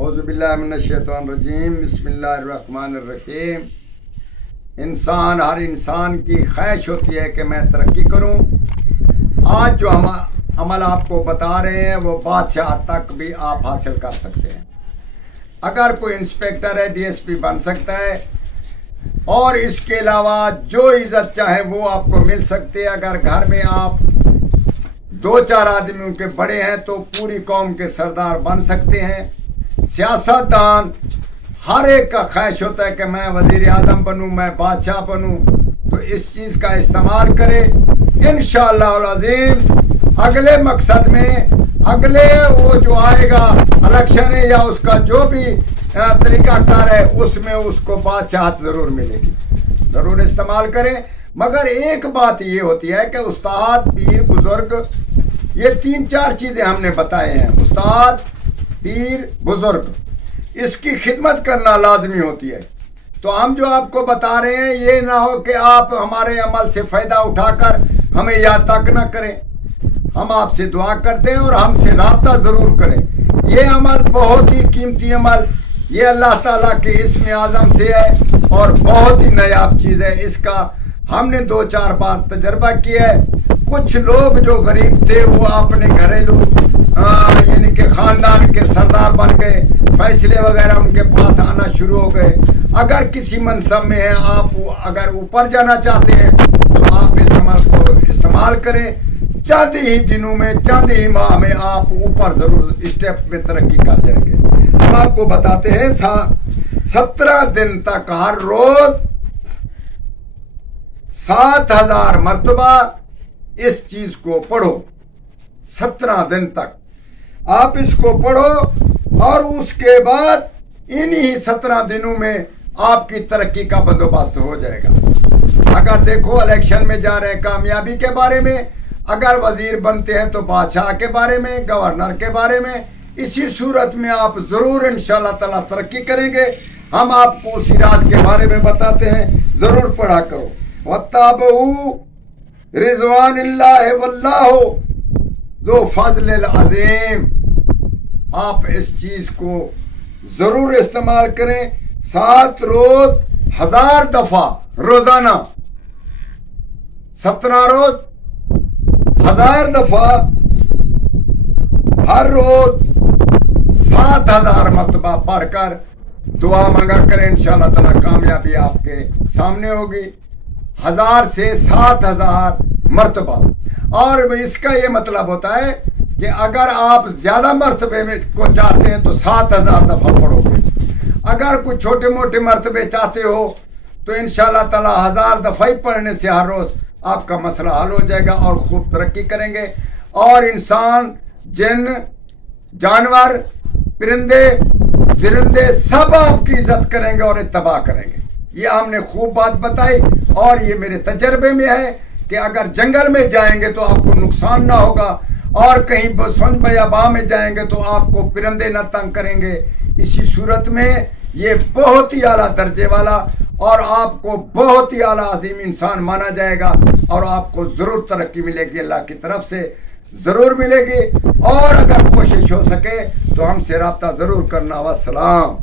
औज़ुबिल्लाहिमिनश्शैतानिर्रजीम बिस्मिल्लाहिर्रहमानिर्रहीम। हर इंसान की ख्वाहिश होती है कि मैं तरक्की करूं। आज जो हम अमल आपको बता रहे हैं वो बादशाह तक भी आप हासिल कर सकते हैं। अगर कोई इंस्पेक्टर है, डीएसपी बन सकता है, और इसके अलावा जो इज्जत चाहे वो आपको मिल सकती है। अगर घर में आप 2-4 आदमियों के बड़े हैं तो पूरी कौम के सरदार बन सकते हैं। सियासतदान हर एक का ख्वाहिश होता है कि मैं वजीर आजम बनूं, मैं बादशाह बनूं, तो इस चीज़ का इस्तेमाल करें। इंशाअल्लाह अज़ीम अगले मकसद में, अगले वो जो आएगा इलेक्शन है या उसका जो भी तरीकाकार है, उसमें उसको बादशाहत ज़रूर मिलेगी। ज़रूर इस्तेमाल करें। मगर एक बात ये होती है कि उस्ताद, पीर, बुजुर्ग, ये 3-4 चीज़ें हमने बताए हैं। उस्ताद, पीर, बुजुर्ग, इसकी खिदमत करना लाजमी होती है। तो हम जो आपको बता रहे हैं ये ना हो कि आप हमारे अमल से फ़ायदा उठाकर हमें याद तक ना करें। हम आपसे दुआ करते हैं और हमसे राब्ता ज़रूर करें। ये अमल बहुत ही कीमती अमल, ये अल्लाह ताला के इस्म आज़म से है और बहुत ही नायाब चीज़ है। इसका हमने 2-4 बार तजर्बा किया है। कुछ लोग जो गरीब थे वो अपने घरेलू यानी कि ख़ानदान के सरदार बन गए, फैसले वगैरह उनके पास आना शुरू हो गए। अगर किसी मनसब में है, आप अगर ऊपर जाना चाहते हैं तो आप इस अमल को इस्तेमाल करें। चंद ही दिनों में, चंद ही माह में आप ऊपर ज़रूर स्टेप में तरक्की कर जाएंगे। हम आपको बताते हैं 17 दिन तक हर रोज 7000 मरतबा इस चीज को पढ़ो। 17 दिन तक आप इसको पढ़ो और उसके बाद इन्हीं 17 दिनों में आपकी तरक्की का बंदोबस्त हो जाएगा। अगर देखो इलेक्शन में जा रहे हैं, कामयाबी के बारे में, अगर वजीर बनते हैं तो बादशाह के बारे में, गवर्नर के बारे में, इसी सूरत में आप जरूर इंशाअल्लाह ताला तरक्की करेंगे। हम आपको उसी राज के बारे में बताते हैं, जरूर पढ़ा करो। वत्ताबऊ रिज़वानिल्लाहि वल्लाहु ज़ो फ़ज़लिल अज़ीम। आप इस चीज को जरूर इस्तेमाल करें। 7 रोज 1000 दफा रोजाना, 17 रोज 1000 दफा, हर रोज 7000 मरतबा पढ़कर दुआ मांगा करें। इंशाअल्लाह ताला कामयाबी आपके सामने होगी। 1000 से 7000 मरतबा। और इसका ये मतलब होता है कि अगर आप ज्यादा मरतबे में को चाहते हैं तो 7000 दफा पढ़ोगे। अगर कुछ छोटे मोटे मरतबे चाहते हो तो इंशाअल्लाह ताला 1000 दफा ही पढ़ने से हर रोज आपका मसला हल हो जाएगा और खूब तरक्की करेंगे। और इंसान, जिन, जानवर, परिंदे, जिरिंदे सब आपकी इज्जत करेंगे और इत्तबा करेंगे। ये हमने खूब बात बताई और ये मेरे तजर्बे में है कि अगर जंगल में जाएंगे तो आपको नुकसान ना होगा, और कहीं सुन बयाबा में जाएंगे तो आपको परिंदे न तंग करेंगे। इसी सूरत में ये बहुत ही आला दर्जे वाला और आपको बहुत ही आला अजीम इंसान माना जाएगा और आपको जरूर तरक्की मिलेगी, अल्लाह की तरफ से जरूर मिलेगी। और अगर कोशिश हो सके तो हमसे राब्ता जरूर करना। वस्सलाम।